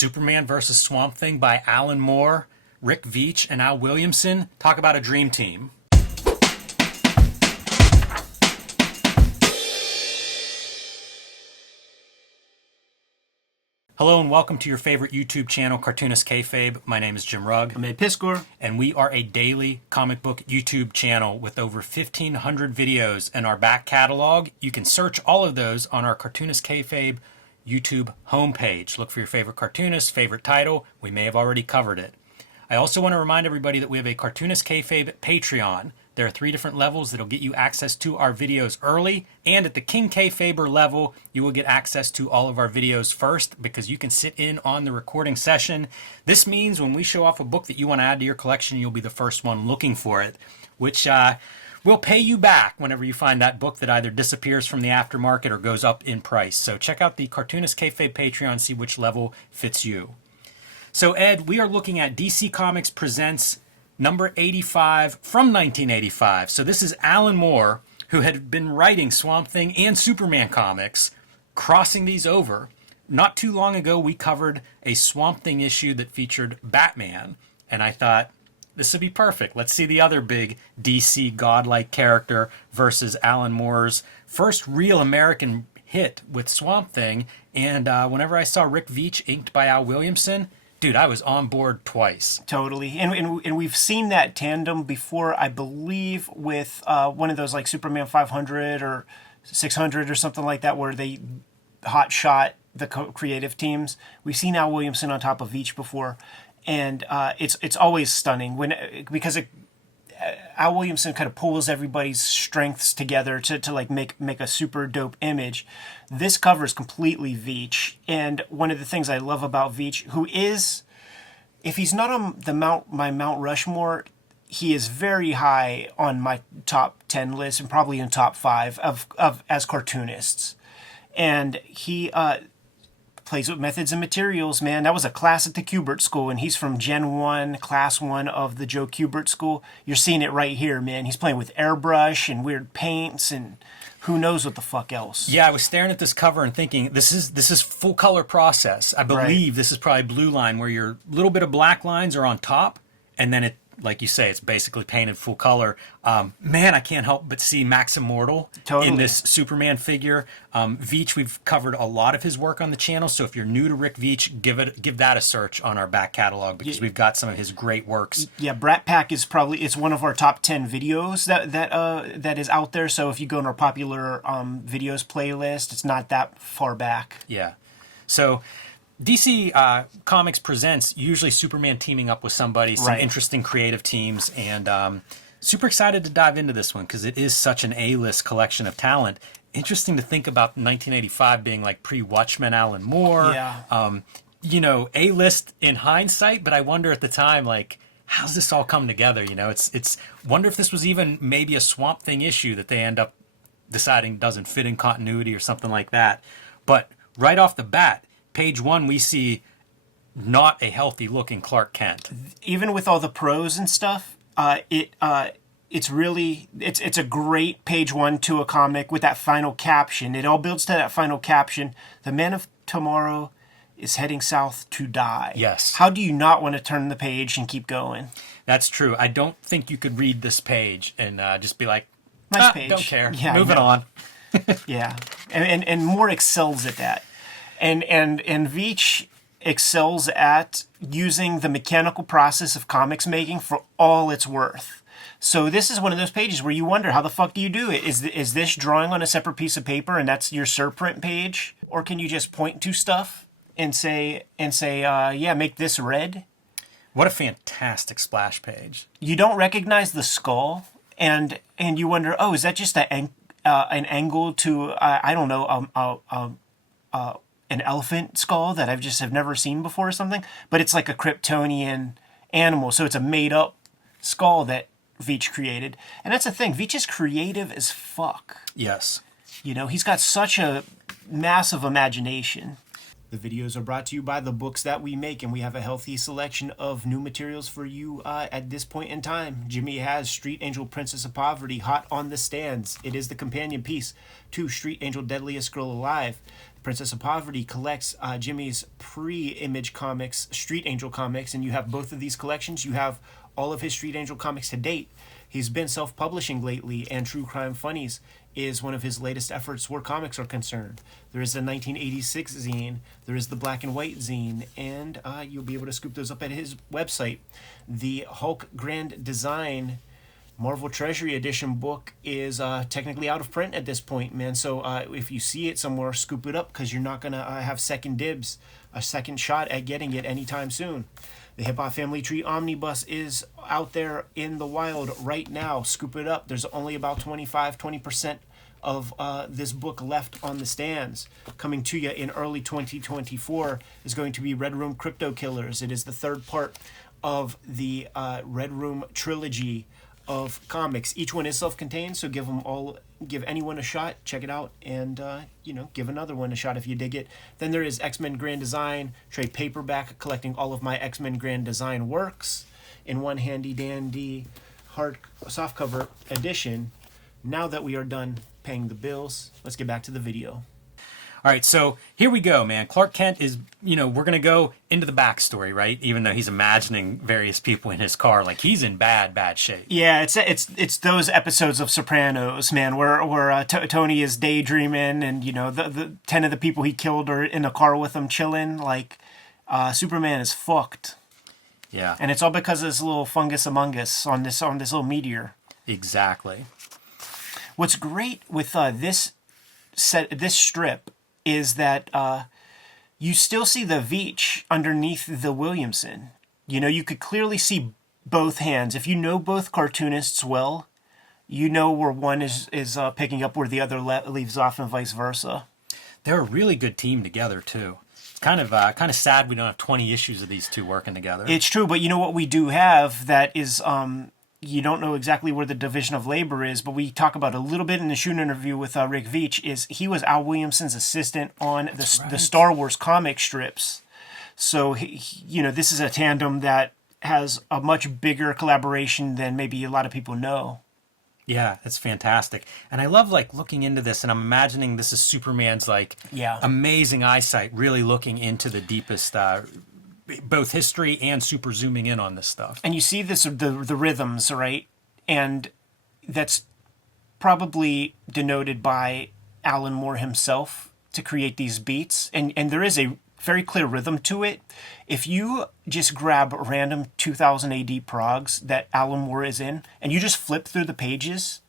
Superman vs. Swamp Thing by Alan Moore, Rick Veitch, and Al Williamson. Talk about a dream team. Hello and welcome to your favorite YouTube channel, Cartoonist Kayfabe. My name is Jim Rugg. I'm Ed Piskor. And we are a daily comic book YouTube channel with over 1,500 videos in our back catalog. You can search all of those on our Cartoonist Kayfabe YouTube homepage. Look for your favorite cartoonist, favorite title. We may have already covered it. I also want to remind everybody that we have a Cartoonist Kayfabe Patreon. There are 3 different levels that'll get you access to our videos early, and at the King Kayfaber level, you will get access to all of our videos first because you can sit in on the recording session. This means when we show off a book that you want to add to your collection, you'll be the first one looking for it, which will pay you back whenever you find that book that either disappears from the aftermarket or goes up in price. So check out the Cartoonist Kayfabe Patreon, see which level fits you. So Ed, we are looking at DC Comics Presents number 85 from 1985. So this is Alan Moore, who had been writing Swamp Thing and Superman comics, crossing these over. Not too long ago, we covered a Swamp Thing issue that featured Batman, and I thought, this would be perfect. Let's see the other big DC godlike character versus Alan Moore's first real American hit with Swamp Thing. And whenever I saw Rick Veitch inked by Al Williamson, dude, I was on board twice. Totally. And we've seen that tandem before, I believe, with one of those like Superman 500 or 600 or something like that, where they hot shot the creative teams. We've seen Al Williamson on top of Veitch before, and it's always stunning because Al Williamson kind of pulls everybody's strengths together to like make a super dope image. This cover is completely Veitch, and one of the things I love about Veitch, who is, if he's not on my Mount Rushmore, he is very high on my top 10 list and probably in top 5 of as cartoonists. And he plays with methods and materials, man. That was a class at the Kubert School, and he's from Gen 1, Class 1 of the Joe Kubert School. You're seeing it right here, man. He's playing with airbrush and weird paints and who knows what the fuck else. Yeah, I was staring at this cover and thinking, this is full color process. I believe This is probably Blue Line, where your little bit of black lines are on top, and then it, like you say, it's basically painted full color. Man, I can't help but see Max Immortal in this Superman figure. Veitch, we've covered a lot of his work on the channel, so if you're new to Rick Veitch, give that a search on our back catalog because we've got some of his great works. Yeah, Brat Pack is it's one of our top 10 videos that is out there. So if you go in our popular videos playlist, it's not that far back. Yeah, so DC Comics Presents usually Superman teaming up with somebody, some interesting creative teams, and super excited to dive into this one because it is such an A-list collection of talent. Interesting to think about 1985 being like pre-Watchmen Alan Moore. Yeah. A-list in hindsight, but I wonder at the time, like, how's this all come together? It's wonder if this was even maybe a Swamp Thing issue that they end up deciding doesn't fit in continuity or something like that. But right off the bat, page 1, we see not a healthy looking Clark Kent. Even with all the pros and stuff, it's a great page 1 to a comic with that final caption. It all builds to that final caption. The Man of Tomorrow is heading south to die. Yes. How do you not want to turn the page and keep going? That's true. I don't think you could read this page and just be like, nice page. Don't care. Yeah, Moving on. Yeah. And Moore excels at that. And Veitch excels at using the mechanical process of comics making for all it's worth. So this is one of those pages where you wonder, how the fuck do you do it? Is this drawing on a separate piece of paper and that's your surprint page? Or can you just point to stuff and say, yeah, make this red? What a fantastic splash page. You don't recognize the skull, and you wonder, oh, is that just an angle to, I don't know, an elephant skull that have never seen before or something? But it's like a Kryptonian animal, so it's a made-up skull that Veitch created. And that's the thing, Veitch is creative as fuck. Yes. He's got such a massive imagination. The videos are brought to you by the books that we make, and we have a healthy selection of new materials for you at this point in time. Jimmy has Street Angel Princess of Poverty hot on the stands. It is the companion piece to Street Angel Deadliest Girl Alive. Princess of Poverty collects Jimmy's pre-Image Comics Street Angel comics, and you have both of these collections. You have all of his Street Angel comics to date. He's been self-publishing lately, and True Crime Funnies is one of his latest efforts where comics are concerned. There is the 1986 zine, there is the black and white zine, and you'll be able to scoop those up at his website. The Hulk Grand Design Marvel Treasury Edition book is technically out of print at this point, man. So if you see it somewhere, scoop it up, because you're not going to have second dibs, a second shot at getting it anytime soon. The Hip Hop Family Tree Omnibus is out there in the wild right now. Scoop it up. There's only about 20% of this book left on the stands. Coming to you in early 2024 is going to be Red Room Crypto Killers. It is the third part of the Red Room trilogy of comics. Each one is self-contained, so give anyone a shot, check it out, and give another one a shot if you dig it. Then there is X-Men Grand Design trade paperback, collecting all of my X-Men Grand Design works in one handy dandy hard softcover edition. Now that we are done paying the bills, let's get back to the video. All right, so here we go, man. Clark Kent is, we're going to go into the backstory, right? Even though he's imagining various people in his car, like he's in bad shape. Yeah, it's those episodes of Sopranos, man, where Tony is daydreaming, and the 10 of the people he killed are in a car with him chilling. Like Superman is fucked. Yeah, and it's all because of this little fungus among us on this little meteor. Exactly. What's great with this strip is that you still see the Veitch underneath the Williamson. You could clearly see both hands. If you know both cartoonists well, you know where one is picking up where the other leaves off, and vice versa. They're a really good team together too. It's kind of sad we don't have 20 issues of these two working together. It's true, but you know what we do have that is you don't know exactly where the division of labor is, but we talk about a little bit in the shoot interview with Rick Veitch, is he was Al Williamson's assistant on the Star Wars comic strips. So, this is a tandem that has a much bigger collaboration than maybe a lot of people know. Yeah, it's fantastic. And I love looking into this, and I'm imagining this is Superman's amazing eyesight, really looking into the deepest both history and super zooming in on this stuff. And you see the rhythms, right? And that's probably denoted by Alan Moore himself to create these beats. And there is a very clear rhythm to it. If you just grab random 2000 AD progs that Alan Moore is in, and you just flip through the pages,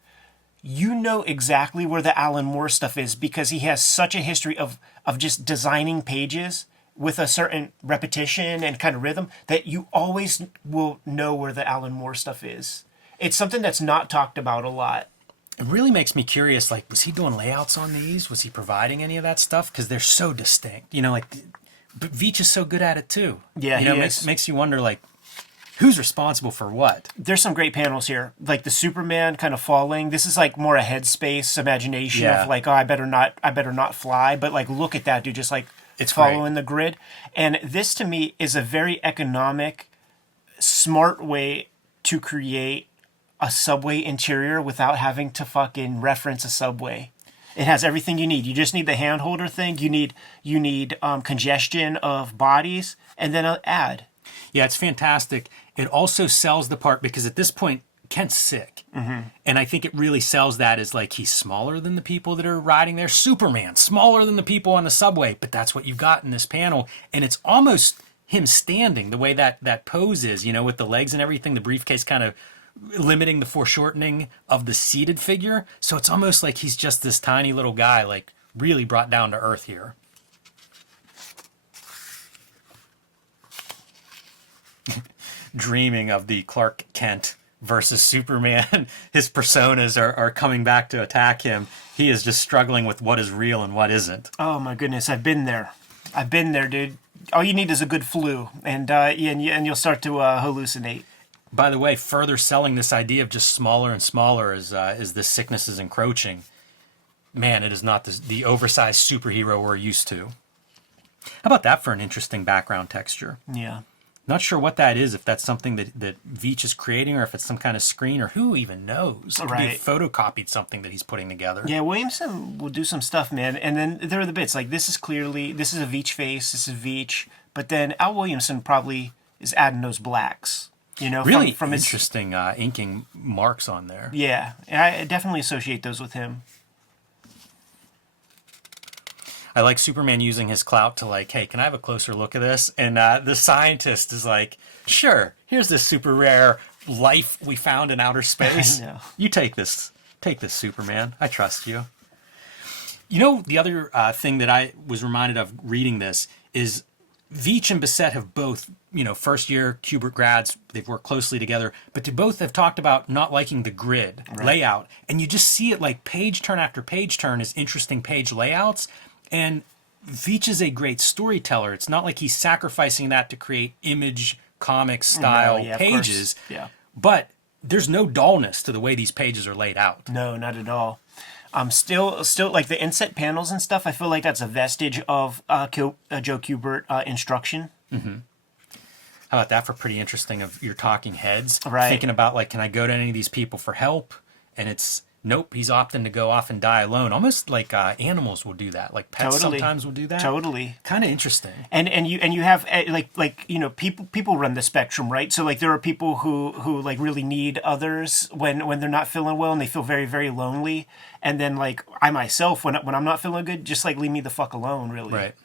you know exactly where the Alan Moore stuff is, because he has such a history of just designing pages with a certain repetition and kind of rhythm that you always will know where the Alan Moore stuff is. It's something that's not talked about a lot. It really makes me curious, was he doing layouts on these? Was he providing any of that stuff? Because they're so distinct. But Veitch is so good at it too. Yeah, makes you wonder, who's responsible for what? There's some great panels here. Like the Superman kind of falling. This is more a headspace imagination of I better not fly. But look at that dude, just it's following the grid. And this to me is a very economic, smart way to create a subway interior without having to fucking reference a subway. It has everything you need. You just need the hand holder thing. You need congestion of bodies, and then an ad. Yeah, it's fantastic. It also sells the part, because at this point, Kent's sick. Mm-hmm. And I think it really sells that as he's smaller than the people that are riding there. Superman, smaller than the people on the subway. But that's what you've got in this panel. And it's almost him standing, the way that pose is, with the legs and everything, the briefcase kind of limiting the foreshortening of the seated figure. So it's almost like he's just this tiny little guy, really brought down to earth here. Dreaming of the Clark Kent versus Superman. His personas are coming back to attack him. He is just struggling with what is real and what isn't. Oh my goodness, I've been there, dude. All you need is a good flu, and you'll start to hallucinate. By the way, further selling this idea of just smaller and smaller as this sickness is encroaching. Man, it is not the oversized superhero we're used to. How about that for an interesting background texture? Yeah. Not sure what that is, if that's something that Veach is creating or if it's some kind of screen or who even knows. It could be photocopied something that he's putting together. Yeah, Williamson will do some stuff, man. And then there are the bits. Like, this is a Veach face, this is Veach. But then Al Williamson probably is adding those blacks. You know, really from his interesting inking marks on there. Yeah, I definitely associate those with him. I like Superman using his clout to like, hey, can I have a closer look at this? And the scientist is like, sure, here's this super rare life we found in outer space. I know. You take this, Superman. I trust you. You know, the other thing that I was reminded of reading this is Veach and Bissett have both, you know, first year Kubert grads. They've worked closely together, but they both have talked about not liking the grid layout. And you just see it like page turn after page turn is interesting page layouts. And Veach is a great storyteller. It's not like he's sacrificing that to create image comic style pages. Yeah. But there's no dullness to the way these pages are laid out. No, not at all. Still like the inset panels and stuff. I feel like that's a vestige of Joe Kubert instruction. Mm-hmm. How about that for pretty interesting of your talking heads? Right. Thinking about like, can I go to any of these people for help? And it's nope, he's opting to go off and die alone. Almost like animals will do that. Like pets sometimes will do that. Totally. Kind of interesting. And you have like you know, people run the spectrum, right? So like there are people who like really need others when they're not feeling well and they feel very, very lonely. And then like I myself, when I'm not feeling good, just like leave me the fuck alone, really. Right.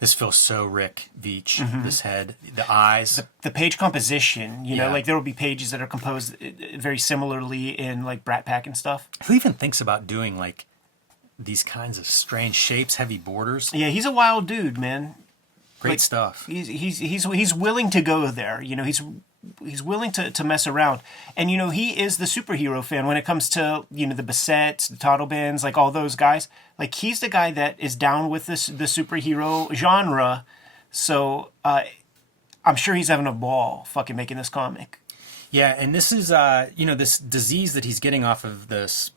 This feels so Rick Veach. Mm-hmm. This head, the eyes. The page composition, you know, like there will be pages that are composed very similarly in like Brat Pack and stuff. Who even thinks about doing like these kinds of strange shapes, heavy borders? Yeah, he's a wild dude, man. Great stuff. He's willing to go there. You know, he's willing to mess around. And, you know, he is the superhero fan when it comes to, you know, the Bissetts, the Toddlebins, like all those guys. Like, he's the guy that is down with the superhero genre. So I'm sure he's having a ball fucking making this comic. Yeah, and this is, you know, this disease that he's getting off of this,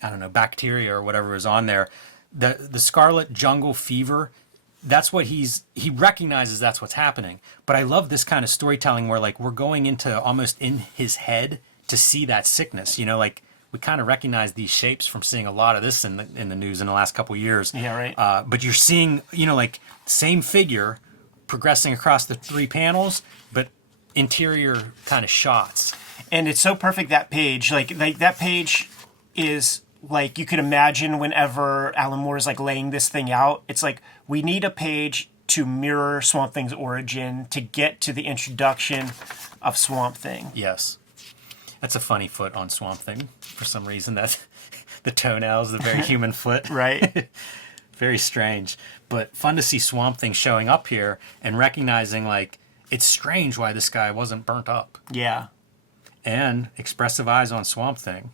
I don't know, bacteria or whatever is on there. The scarlet jungle fever. That's what he recognizes that's what's happening. But I love this kind of storytelling where like we're going into almost in his head to see that sickness. You know, like we kind of recognize these shapes from seeing a lot of this in the news in the last couple of years. Yeah, right. But you're seeing, you know, like same figure progressing across the 3 panels, but interior kind of shots. And it's so perfect, that page. Like that page is like you could imagine whenever Alan Moore is like laying this thing out. It's like we need a page to mirror Swamp Thing's origin to get to the introduction of Swamp Thing. Yes. That's a funny foot on Swamp Thing for some reason. That the toenails, the very human foot. Right. Very strange. But fun to see Swamp Thing showing up here and recognizing like it's strange why this guy wasn't burnt up. Yeah. And expressive eyes on Swamp Thing.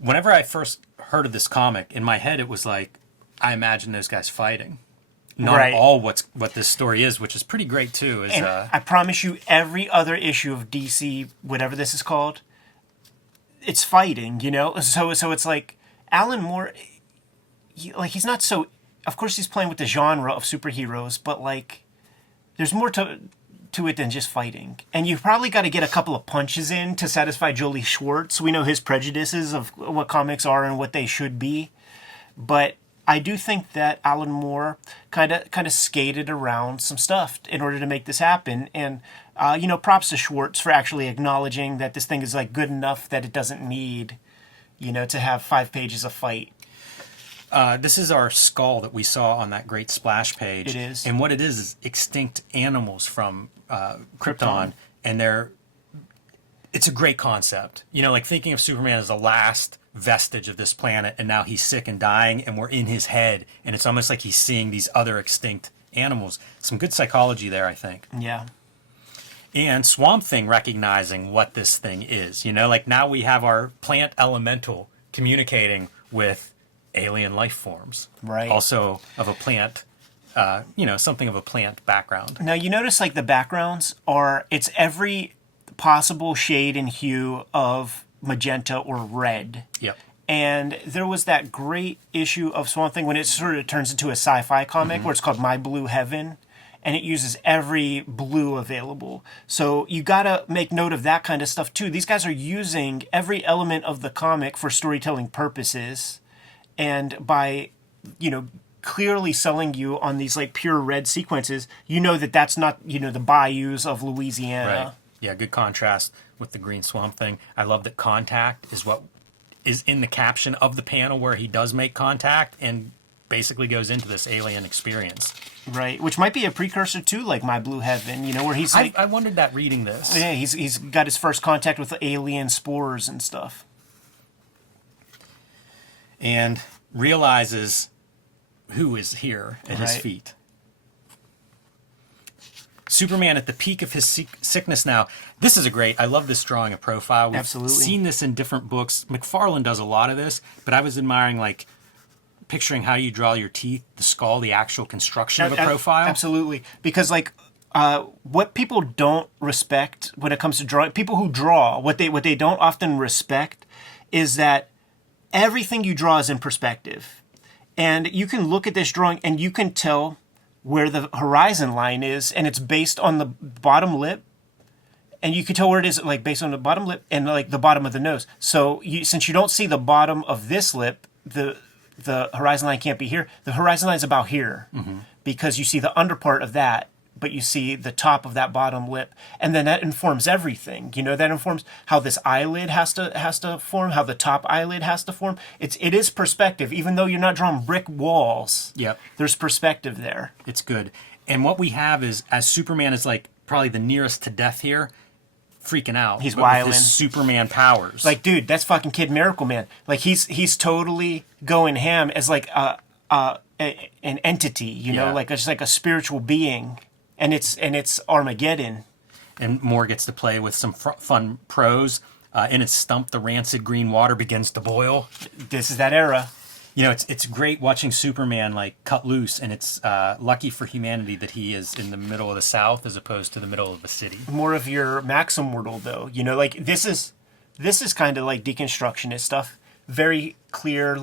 Whenever I first heard of this comic, in my head it was like, I imagine those guys fighting. Not right. all what this story is, which is pretty great too. And I promise you, every other issue of DC, whatever this is called, it's fighting, you know? So it's like, Alan Moore, he's not so... Of course he's playing with the genre of superheroes, but like, there's more to it than just fighting. And you've probably got to get a couple of punches in to satisfy Jolie Schwartz. We know his prejudices of what comics are and what they should be. But I do think that Alan Moore kind of skated around some stuff in order to make this happen. And, you know, props to Schwartz for actually acknowledging that this thing is like good enough that it doesn't need, you know, to have 5 pages of fight. This is our skull that we saw on that great splash page. It is. And what it is extinct animals from Krypton. And it's a great concept. You know, like thinking of Superman as the last vestige of this planet, and now he's sick and dying, and we're in his head. And it's almost like he's seeing these other extinct animals. Some good psychology there, I think. Yeah. And Swamp Thing recognizing what this thing is. You know, like now we have our plant elemental communicating with alien life forms, right? Also of a plant, you know, something of a plant background. Now you notice like the backgrounds it's every possible shade and hue of magenta or red. Yep. And there was that great issue of Swamp Thing when it sort of turns into a sci-fi comic where it's called My Blue Heaven, and it uses every blue available. So you gotta make note of that kind of stuff too. These guys are using every element of the comic for storytelling purposes, and by, clearly selling you on these like pure red sequences, you know that that's not, the bayous of Louisiana. Right. Yeah, good contrast with the green Swamp Thing. I love that contact is what is in the caption of the panel where he does make contact and basically goes into this alien experience. Right, which might be a precursor to like My Blue Heaven, where he's like, I wondered that reading this. Yeah, he's got his first contact with the alien spores and stuff. And realizes who is here at his feet. Superman at the peak of his sickness now. This is I love this drawing of profile. We've Absolutely. seen this in different books. McFarlane does a lot of this, but I was admiring picturing how you draw your teeth, the skull, the actual construction of a profile. Absolutely. Because what people don't respect when it comes to drawing, people who draw, what they don't often respect is that everything you draw is in perspective. And you can look at this drawing and you can tell where the horizon line is, and it's based on the bottom lip, and you can tell where it is based on the bottom lip and the bottom of the nose. So since you don't see the bottom of this lip, the horizon line can't be here. The horizon line is about here, because you see the under part of that, but you see the top of that bottom lip, and then that informs everything. That informs how this eyelid has to form, how the top eyelid has to form. It is perspective, even though you're not drawing brick walls. Yep, there's perspective there. It's good. And what we have is, as Superman is probably the nearest to death here, freaking out. He's wilding. With his Superman powers. Dude, that's fucking Kid Miracle Man. He's totally going ham as an entity, just like a spiritual being. And it's Armageddon. And Moore gets to play with some fun prose. In its stump, the rancid green water begins to boil. This is that era. It's great watching Superman cut loose, and it's lucky for humanity that he is in the middle of the South as opposed to the middle of the city. More of your Maxim world, though. This is kind of deconstructionist stuff. Very clear,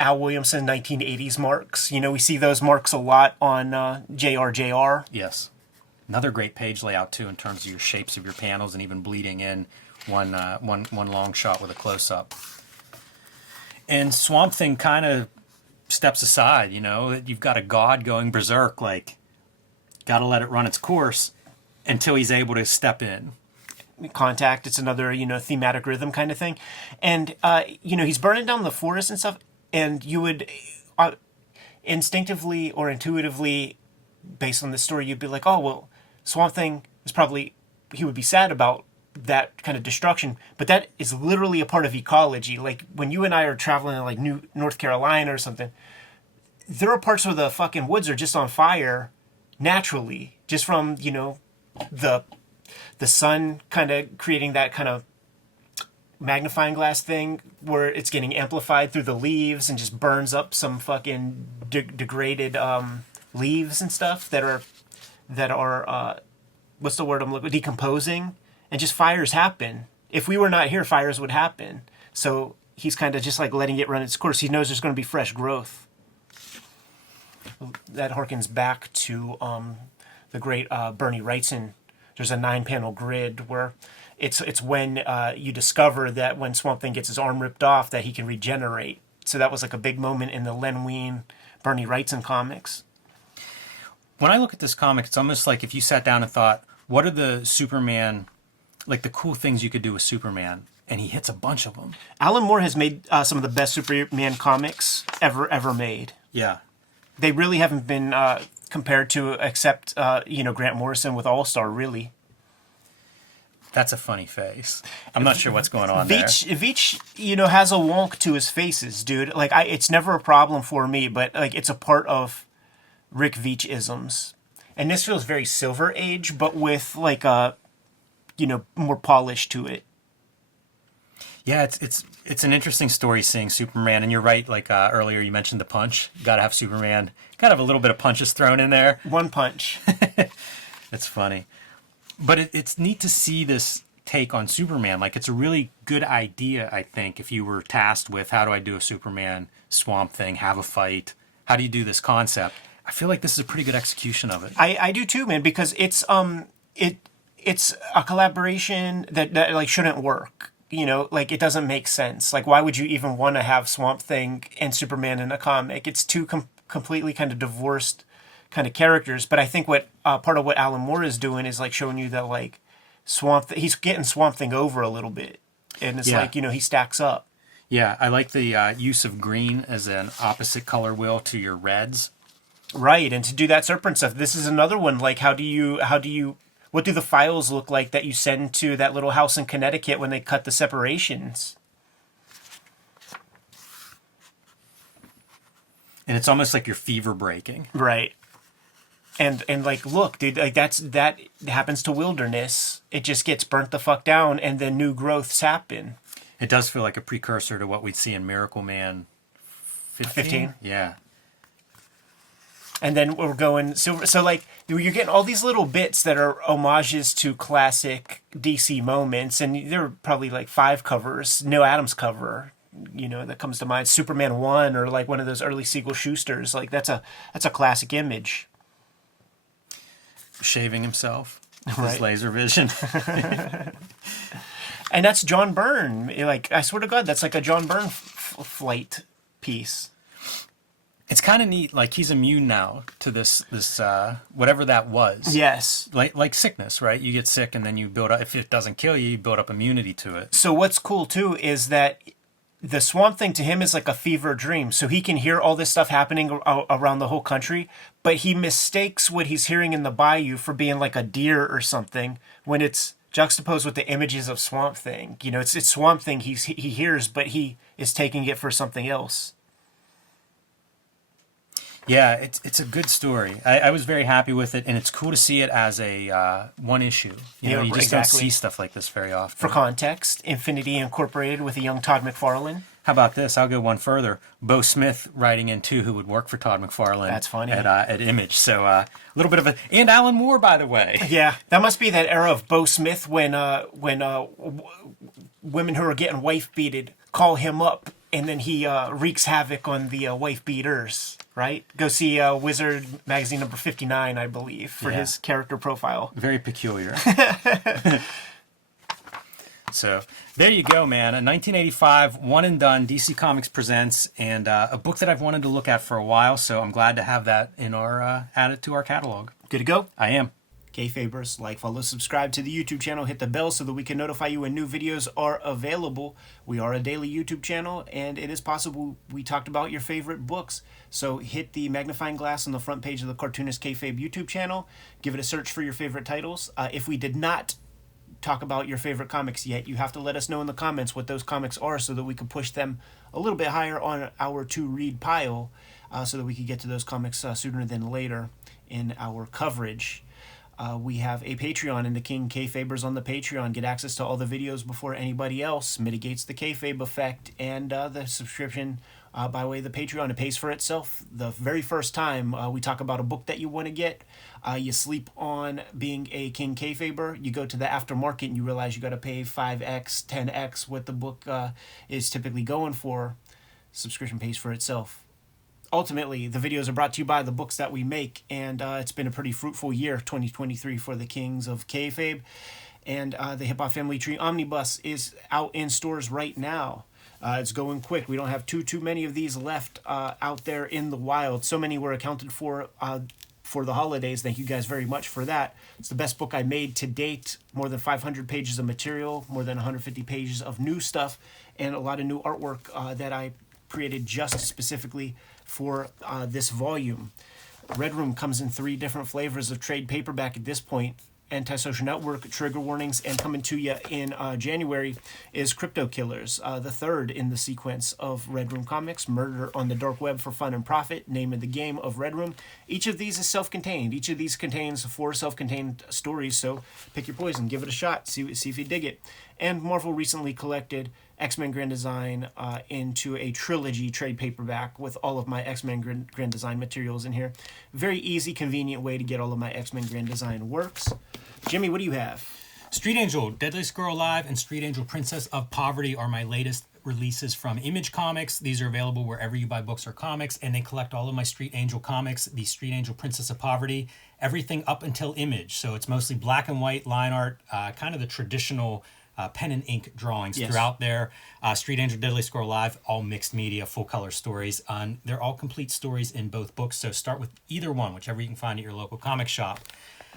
Al Williamson 1980s marks. We see those marks a lot on JRJR. Yes. Another great page layout, too, in terms of your shapes of your panels and even bleeding in one long shot with a close-up. And Swamp Thing kind of steps aside, that you've got a god going berserk, got to let it run its course until he's able to step in. Contact, it's another, thematic rhythm kind of thing. And, he's burning down the forest and stuff. And you would instinctively or intuitively, based on the story, you'd be like, oh, well, Swamp Thing he would be sad about that kind of destruction. But that is literally a part of ecology. When you and I are traveling in North Carolina or something, there are parts where the fucking woods are just on fire naturally, just from, the sun kind of creating that kind of magnifying glass thing where it's getting amplified through the leaves and just burns up some fucking degraded leaves and stuff that are what's the word I'm looking for? Decomposing, and just fires happen. If we were not here, fires would happen. So he's kind of just letting it run its course. He knows there's going to be fresh growth. That harkens back to the great Bernie Wrightson. There's a 9-panel grid where it's when you discover that when Swamp Thing gets his arm ripped off that he can regenerate. So that was a big moment in the Len Wein, Bernie Wrightson comics. When I look at this comic, it's almost like if you sat down and thought, what are the Superman, the cool things you could do with Superman? And he hits a bunch of them. Alan Moore has made some of the best Superman comics ever made. Yeah. They really haven't been compared to, except, Grant Morrison with All-Star, really. That's a funny face. I'm not sure what's going on there. Veitch, has a wonk to his faces, dude. It's never a problem for me, but it's a part of Rick Veitch isms. And this feels very Silver Age, but with a, more polish to it. Yeah, it's an interesting story seeing Superman, and you're right. Earlier you mentioned the punch. Got to have Superman. Got to have a little bit of punches thrown in there. One punch. It's funny. But it's neat to see this take on Superman. Like, it's a really good idea, I think, if you were tasked with how do I do a Superman Swamp Thing, have a fight, how do you do this concept? I feel like this is a pretty good execution of it. I do too, man, because it's a collaboration that like shouldn't work. You know, like it doesn't make sense. Like, why would you even want to have Swamp Thing and Superman in a comic? It's two completely kind of divorced kind of characters. But I think what part of what Alan Moore is doing is like showing you that like he's getting Swamp Thing over a little bit, and it's like, you know, he stacks up. Yeah, I like the use of green as an opposite color wheel to your reds. Right, and to do that Serpent stuff, this is another one. Like, what do the files look like that you send to that little house in Connecticut when they cut the separations? And it's almost like you're fever breaking. Right. And like, look, dude, like that happens to Wilderness. It just gets burnt the fuck down, and then new growths happen. It does feel like a precursor to what we'd see in Miracle Man 15? Yeah. And then we're going so like you're getting all these little bits that are homages to classic DC moments, and there are probably like 5 covers. No Adams cover, you know, that comes to mind. Superman 1, or like one of those early Siegel Schusters. Like that's a classic image. Shaving himself with Right. his laser vision. And that's John Byrne. Like, I swear to God, that's like a John Byrne flight piece. It's kind of neat. Like, he's immune now to this whatever that was. Yes. Like sickness, right? You get sick and then you build up. If it doesn't kill you, you build up immunity to it. So what's cool too is that the Swamp Thing to him is like a fever dream. So he can hear all this stuff happening around the whole country, but he mistakes what he's hearing in the bayou for being like a deer or something when it's juxtaposed with the images of Swamp Thing. You know, it's Swamp Thing he hears, but he is taking it for something else. Yeah, it's a good story. I was very happy with it, and it's cool to see it as a one issue. You know, you just don't see stuff like this very often. For context, Infinity Incorporated with a young Todd McFarlane. How about this? I'll go one further. Bo Smith writing in too, who would work for Todd McFarlane. That's funny. At Image. So a little bit of a, and Alan Moore, by the way. Yeah, that must be that era of Bo Smith when women who are getting wife beated call him up, and then he wreaks havoc on the wife beaters. Right? Go see Wizard magazine number 59, I believe, for his character profile. Very peculiar. So there you go, man. A 1985 one and done DC Comics presents, and a book that I've wanted to look at for a while. So I'm glad to have that in our added to our catalog. Good to go? I am. Kayfabers, like, follow, subscribe to the YouTube channel, hit the bell so that we can notify you when new videos are available. We are a daily YouTube channel, and it is possible we talked about your favorite books. So hit the magnifying glass on the front page of the Cartoonist Kayfabe YouTube channel. Give it a search for your favorite titles. If we did not talk about your favorite comics yet, you have to let us know in the comments what those comics are so that we can push them a little bit higher on our to-read pile so that we can get to those comics sooner than later in our coverage. We have a Patreon, and the King Kayfabers on the Patreon get access to all the videos before anybody else, mitigates the kayfabe effect, and the subscription by way of the Patreon. It pays for itself. The very first time we talk about a book that you want to get, you sleep on being a King Kayfaber, you go to the aftermarket and you realize you got to pay 5x, 10x what the book is typically going for. Subscription pays for itself. Ultimately, the videos are brought to you by the books that we make, and it's been a pretty fruitful year, 2023, for the Kings of Kayfabe. And the Hip Hop Family Tree Omnibus is out in stores right now. It's going quick. We don't have too many of these left out there in the wild. So many were accounted for the holidays. Thank you guys very much for that. It's the best book I made to date. More than 500 pages of material, more than 150 pages of new stuff, and a lot of new artwork that I created just specifically for this volume. Red Room comes in 3 different flavors of trade paperback at this point. Antisocial Network, Trigger Warnings, and coming to you in January is Crypto Killers, the 3rd in the sequence of Red Room comics. Murder on the Dark Web for Fun and Profit, name of the game of Red Room. Each of these is self-contained. Each of these contains 4 self-contained stories, so pick your poison, give it a shot, see if you dig it. And Marvel recently collected X-Men Grand Design into a trilogy trade paperback with all of my X-Men Grand Design materials in here. Very easy, convenient way to get all of my X-Men Grand Design works. Jimmy, what do you have? Street Angel, Deadly Squirrel Live, and Street Angel Princess of Poverty are my latest releases from Image Comics. These are available wherever you buy books or comics, and they collect all of my Street Angel comics, the Street Angel Princess of Poverty, everything up until Image. So it's mostly black and white line art, kind of the traditional pen and ink drawings throughout there. Street Angel, Deadly Squirrel Live, all mixed media, full color stories. They're all complete stories in both books, so start with either one, whichever you can find at your local comic shop.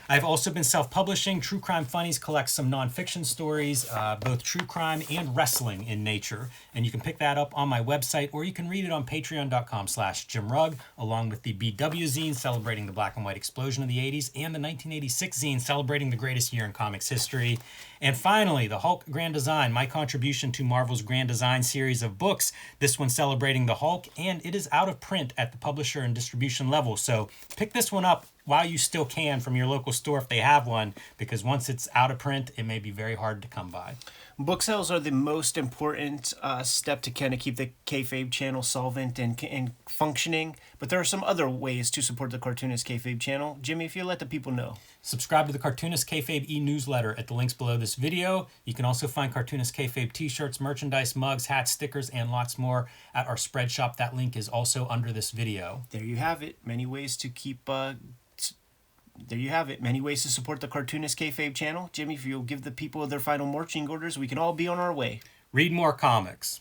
I've also been self-publishing. True Crime Funnies collects some nonfiction stories, both true crime and wrestling in nature. And you can pick that up on my website, or you can read it on patreon.com/JimRugg, along with the BW zine celebrating the black and white explosion of the 80s, and the 1986 zine celebrating the greatest year in comics history. And finally, the Hulk Grand Design, my contribution to Marvel's Grand Design series of books. This one celebrating the Hulk, and it is out of print at the publisher and distribution level. So pick this one up while you still can from your local store if they have one, because once it's out of print, it may be very hard to come by. Book sales are the most important step to kind of keep the Kayfabe channel solvent and functioning. But there are some other ways to support the Cartoonist Kayfabe channel. Jimmy, if you let the people know. Subscribe to the Cartoonist Kayfabe e-newsletter at the links below this video. You can also find Cartoonist Kayfabe t-shirts, merchandise, mugs, hats, stickers, and lots more at our spread shop. That link is also under this video. There you have it. Many ways to keep... There you have it. Many ways to support the Cartoonist Kayfabe channel. Jimmy, if you'll give the people their final marching orders, we can all be on our way. Read more comics.